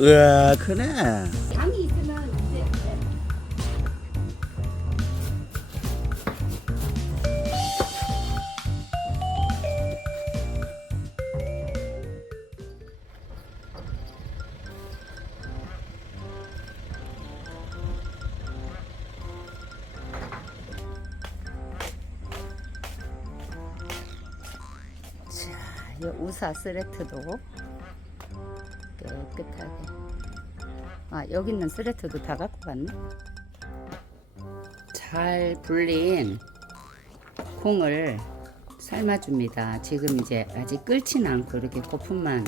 으아 크네 양이 있으면 이제 자, 이 우사 스레트도 깨끗하게. 아, 여기 있는 스레트도 다 갖고 갔네. 잘 불린 콩을 삶아줍니다. 지금 이제 아직 끓진 않고 이렇게 거품만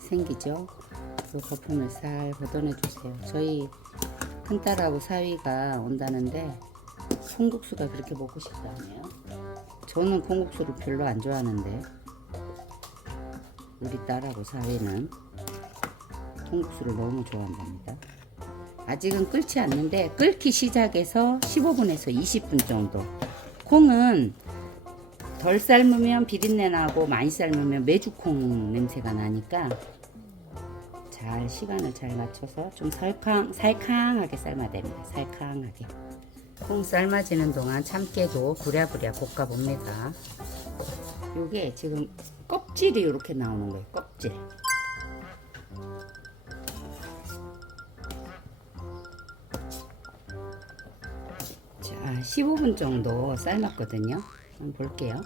생기죠. 그 거품을 살 걷어내 주세요. 저희 큰딸하고 사위가 온다는데 콩국수가 그렇게 먹고 싶다네요. 저는 콩국수를 별로 안 좋아하는데 우리 딸하고 사위는 콩국수를 너무 좋아한답니다. 아직은 끓지 않는데 끓기 시작해서 15분에서 20분 정도. 콩은 덜 삶으면 비린내 나고 많이 삶으면 메주콩 냄새가 나니까 잘 시간을 잘 맞춰서 좀 살캉 살캉하게 삶아야 됩니다. 살캉하게. 콩 삶아지는 동안 참깨도 부랴부랴 볶아 봅니다. 요게 지금 껍질이 이렇게 나오는 거예요. 껍질. 자, 15분 정도 삶았거든요. 한번 볼게요.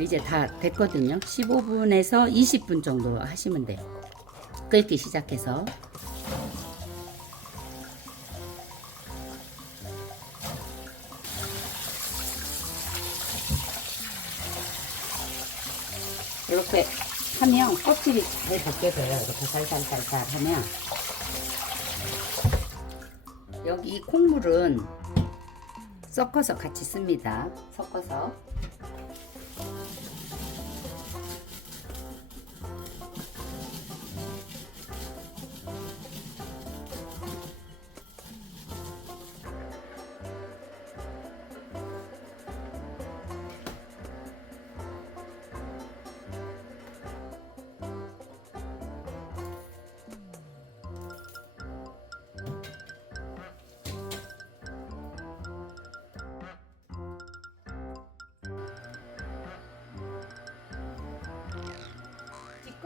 이제 다 됐거든요. 15분에서 20분 정도 하시면 돼요. 끓기 시작해서. 이렇게 하면 껍질이 잘 벗겨져요. 이렇게 살살살살 하면. 여기 이 콩물은 섞어서 같이 씁니다. 섞어서.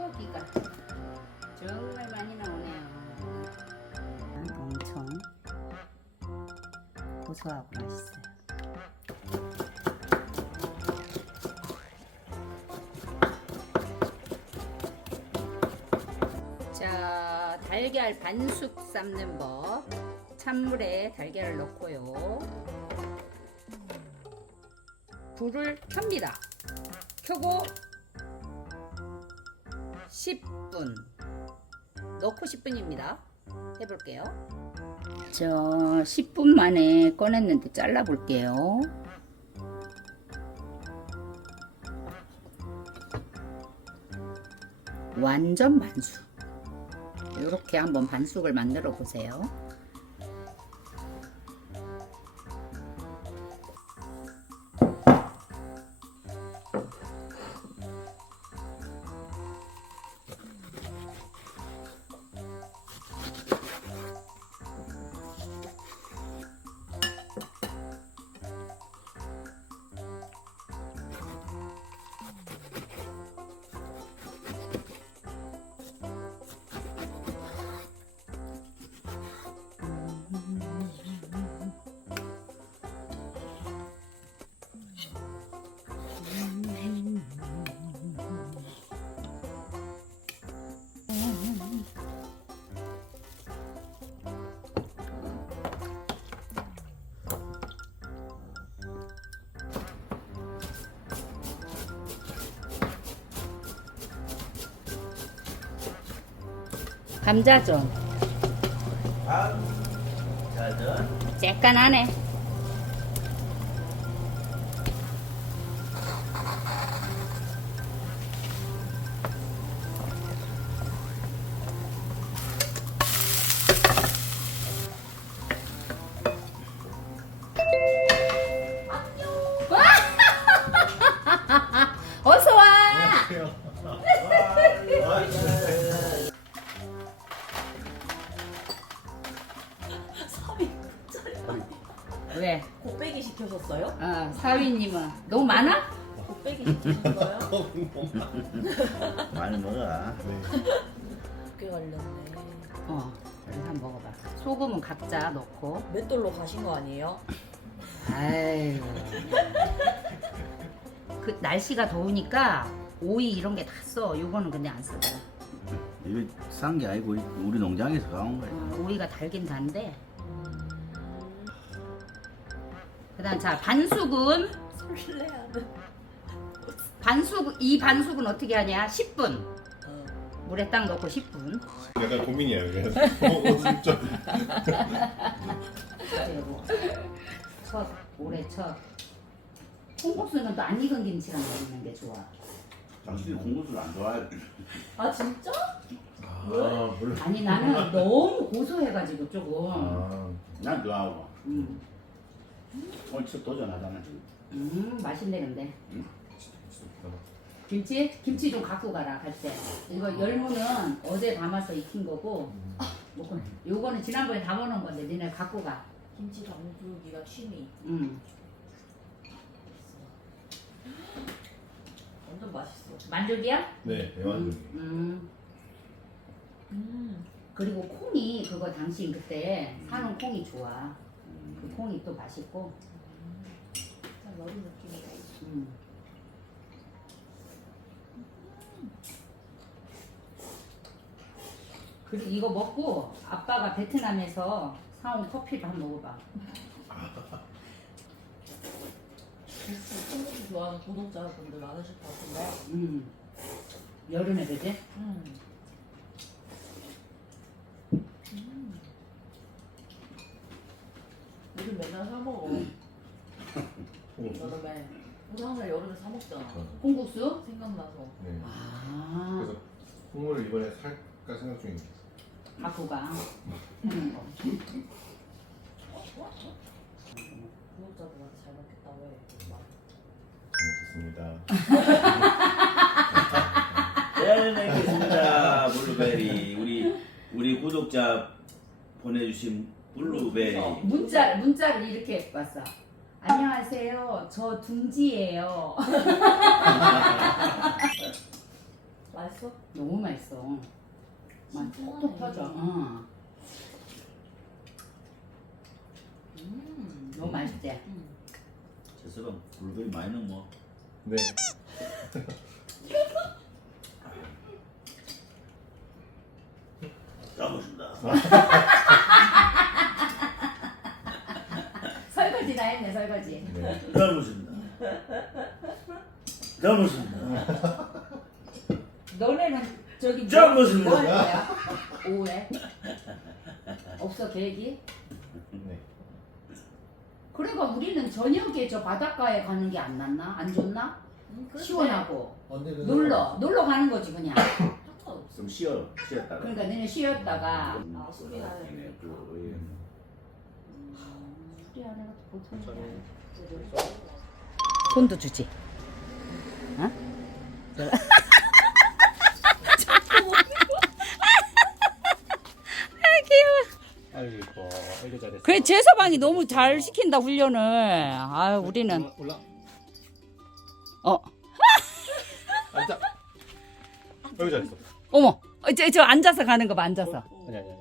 찌꺼기가 정말 많이 나오네요. 엄청 고소하고 맛있어요. 자, 달걀 반숙 삶는 법. 찬물에 달걀을 넣고요. 불을 켭니다. 켜고 10분. 넣고 10분입니다. 해볼게요. 저 10분 만에 꺼냈는데 잘라 볼게요. 완전 반숙. 이렇게 한번 반숙을 만들어 보세요 감자전. 자전. 쬐깐하네 왜? 곱빼기 시켜줬어요? 어, 사위님은 너무 많아? 곱빼기 시켜줬어요? 많이 먹어. 곱게 걸렸네. 어, 그래서 한번 먹어봐. 소금은 각자 넣고. 맷돌로 가신 거 아니에요? 아유. 그 날씨가 더우니까 오이 이런 게 다 써. 요거는 근데 안 쓰고. 이거 싼 게 아니고 우리 농장에서 가온 거야. 어, 오이가 달긴 단데. 그다음 자 반숙은 설레하는. 반숙 이 반숙은 어떻게 하냐? 10분 어. 물에 딱 넣고 10분. 약간 고민이에요. 그래서 어, 진짜. 그리고 첫 올해 첫 콩국수는 또 안 익은 김치랑 먹는 게 좋아. 당신이 공부를 안 좋아해. 아 진짜? 아, 몰라. 아니 나는 너무 고소해가지고 조금. 아, 난 좋아하고. 음, 오늘 첫 도전하잖아. 음 맛있네 근데. 김치? 김치 좀 갖고 가라 갈 때. 이거 열무는 어제 담아서 익힌 거고. 요거는, 요거는 지난번에 담아놓은 건데 니네 갖고 가. 김치 담그기가 취미. 음. 완전 맛있어. 만족이야? 네, 대만족. 음. 음. 그리고 콩이 그거 당신 그때 사놓은 콩이 좋아. 그 콩이 또 맛있고. 약간 여름 느낌이다. 음. 그리고 이거 먹고 아빠가 베트남에서 사온 커피를 한번 먹어봐. 콩국수 좋아하는 구독자분들 많으실 것 같은데. 음. 여름에 그지? 음. 음. 사 먹어. 여름에. 우리 항상 여름에 사 먹잖아. 콩국수? 생각나서. 네. 아, 그래서 국물을 이번에 살까 생각 중입니다. 갖고 가. 하는 거. 구독자분한테 잘 먹겠다 왜? 잘 먹겠습니다. 네, 네, 알겠습니다. 블루베리. 우리 우리 구독자 보내주신 블루베리. 문자 문자를 이렇게 왔어. 안녕하세요. 저 둥지예요. 맛있어? 너무 맛있어. 막 톡톡 터져. 어. 음. 너무 맛있지. 음. 저처럼 블루베리 많이 넣어. 뭐. 네. 짜보신다. 설거지 다 했네 설거지. 네. 짜보신다. 짜보신다. 너네는 저기 자, 뭐, 무슨 뭐할 거야? 오후에? 없어 계획이? 네. 그러니까 우리는 저녁에 저 바닷가에 가는 게 안 낫나? 안 좋나? 음. 시원하고 놀러 놀러 가는 거지 그냥. 상관없어. 좀 쉬어. 쉬었다가. 그러니까 너네 쉬었다가 아, 술이 나네. 또, 예. 손도 주지. 어? 아이고 이뻐. 아이고 잘했어. 그래 제서방이 너무 잘 시킨다 훈련을. 아 우리는 올라. 어 앉아. 아이고 잘했어. 어머 어, 저, 저 앉아서 가는 거 봐 앉아서. 아니 아니 아니.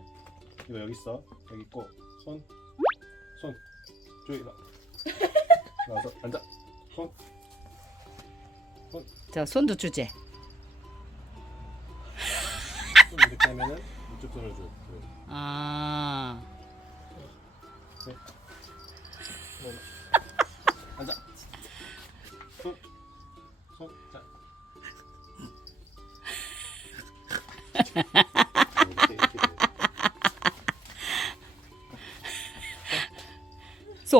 이거 여기 있어. 여기 있고 손. 손. 저기 나. 나와서 앉아. 손. 저 손도 주지. 손 이렇게 하면은 이쪽 손을 줘. 그, 아앉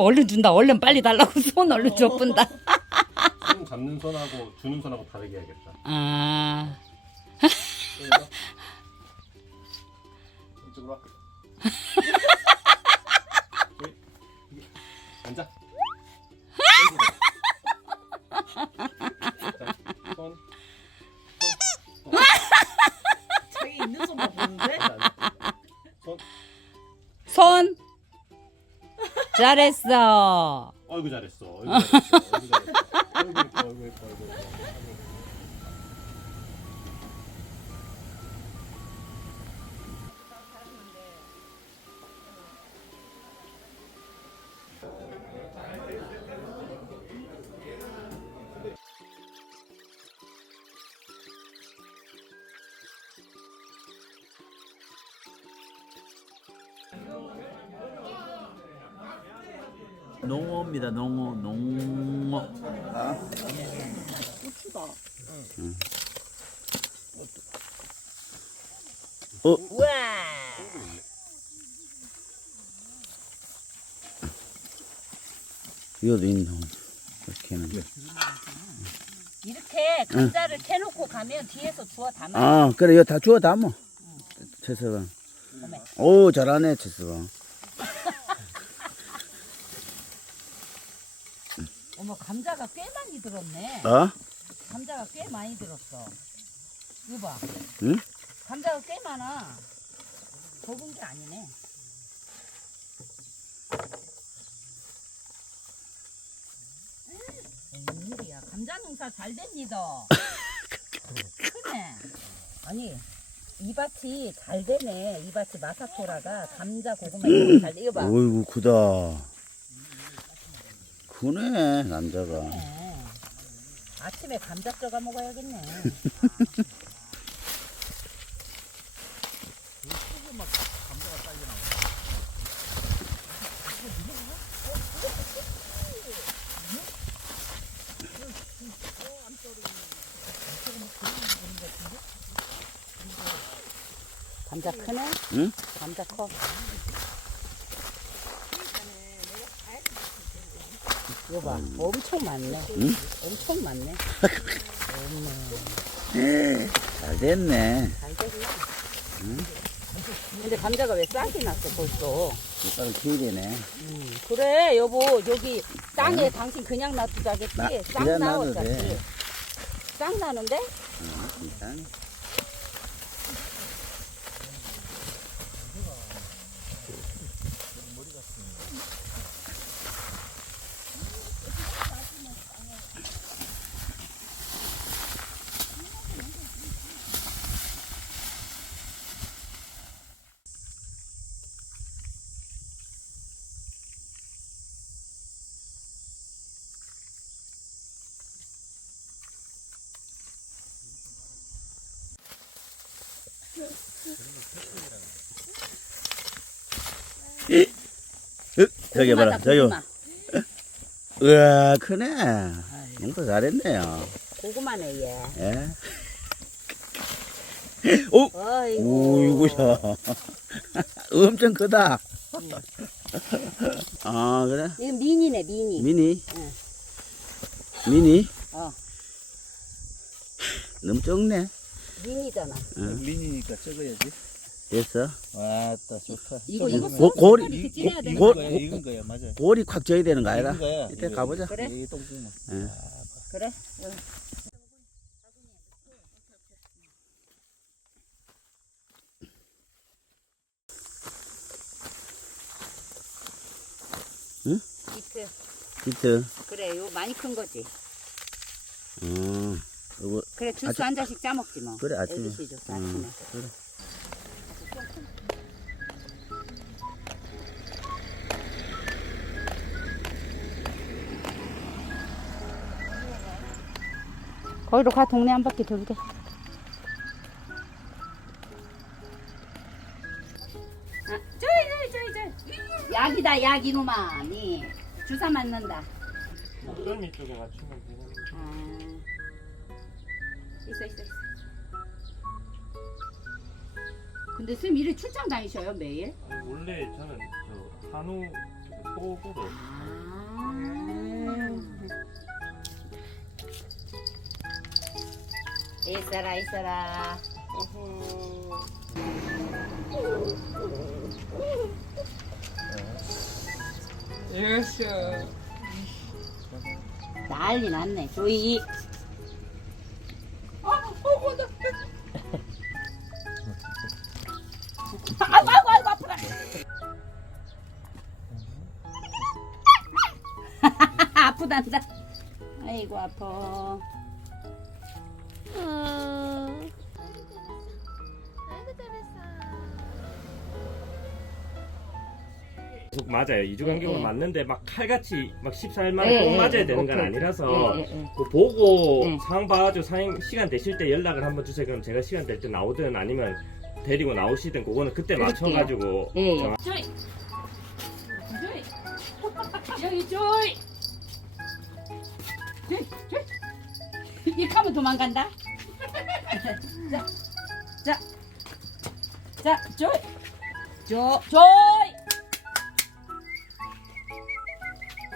얼른 준다. 얼른 빨리 달라고 손 얼른 줘뿐다. 손 잡는 손하고 주는 손하고 다르게 해야겠다. 아 잘했어. 어이구 잘했어. 어이구 잘했어. 농어입니다. 농어, 농어. 우와. 이것도 있노. 이렇게는. 이렇게 감자를 캐놓고 가면 뒤에서 주워 담아. 아, 그래, 이거 다 주워 담어. 채서가. 어메. 오, 잘하네, 채서가. 어머 감자가 꽤 많이 들었네. 어? 감자가 꽤 많이 들었어. 이거 봐. 응? 감자가 꽤 많아. 적은 게 아니네. 음, 웬일이야. 감자 농사 잘 됩니다. 크네. 아니, 이 밭이 잘 되네. 이 밭이 마사토라가 감자, 고구마 이런 거잘 돼. 이거 봐. 어이구, 크다. 크네, 남자가. 네. 아침에 감자 쪄가 먹어야겠네. 감자 크네? 응? 감자 커. 이거 봐, 엄청 많네. 응? 엄청 많네. 잘 됐네. 잘 됐네. 근데 감자가 왜 싹이 났어 벌써? 이빨 길이네. 음, 그래 여보 여기 땅에 당신 그냥 놔두자겠지? 나- 싹 그냥. 돼. 싹 나는데? 일단. 저기 봐라, 저기. 우와, 크네. 농사 잘했네요. 고구마네 얘. 예. 오, 어이구. 오이구야. 엄청 크다. 아, 그래? 이거 미니네 미니. 미니? 응. 미니? 어 너무 적네. 미니잖아. 미니니까 적어야지. 됐어. 와따 좋다. 이거 이거 고, 고리, 이렇게 찌려야 고, 되는 고, 거야. 이건 거야, 맞아. 고리 콱 져야 되는 거? 이건 거야. 이때 이거. 가보자. 그래? 이 똥구멍. 예. 그래? 응? 비트. 비트. 그래, 요 많이 큰 거지. 어, 이거, 그래, 주스 아침- 한 잔씩 짜 먹지 뭐. 그래, 아침에. LGC 주스 아침에. 음, 그래. 거기로 가, 동네 한 바퀴 돌게. 아, 저기, 저기, 저기, 저기. 약이다, 약, 이놈아. 니 주사 맞는다. 목덜미 쪽에 맞추 있어, 있어, 있어. 근데 쌤 이래 출장 다니셔요, 매일? 아니, 원래 저는 저 한우 소고로 아. 있어라, 있어라. 난리 났네, 조이. 난다. 아이고 아파. 음. 아이고 잘했어. 계속 맞아요. 이주 간격으로 예, 예. 맞는데 막 칼같이 막 14일 만에 예, 꼭 예, 맞아야 예, 되는 건 오케이. 아니라서 예, 예, 예. 그 보고 예. 상황 봐가지고 상황 시간 되실 때 연락을 한번 주세요. 그럼 제가 시간 될 때 나오든 아니면 데리고 나오시든 그거는 그때 그럴게요. 맞춰가지고 예, 예. 정확- 조이. 조이. 여기 조이. 이렇게 하면 도망간다. 자. 자. 자, 조이. 조, 조이.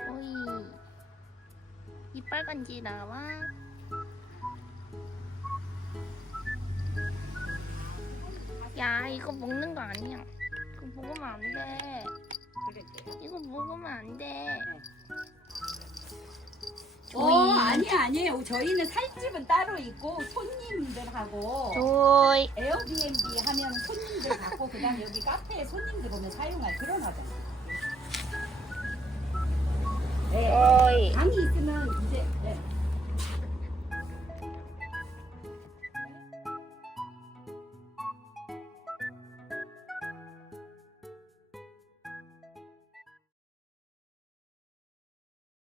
오이. 이 빨간지 나와. 야, 이거 먹는 거 아니야. 이거 먹으면 안 돼. 이거 먹으면 안 돼. 아니야, 아니에요. 저희는 살 집은 따로 있고 손님들하고 조이. 에어비앤비 하면 손님들 갖고 그다음 여기 카페에 손님들 오면 사용할 그런 화장. 네. 오이. 방이 있으면 이제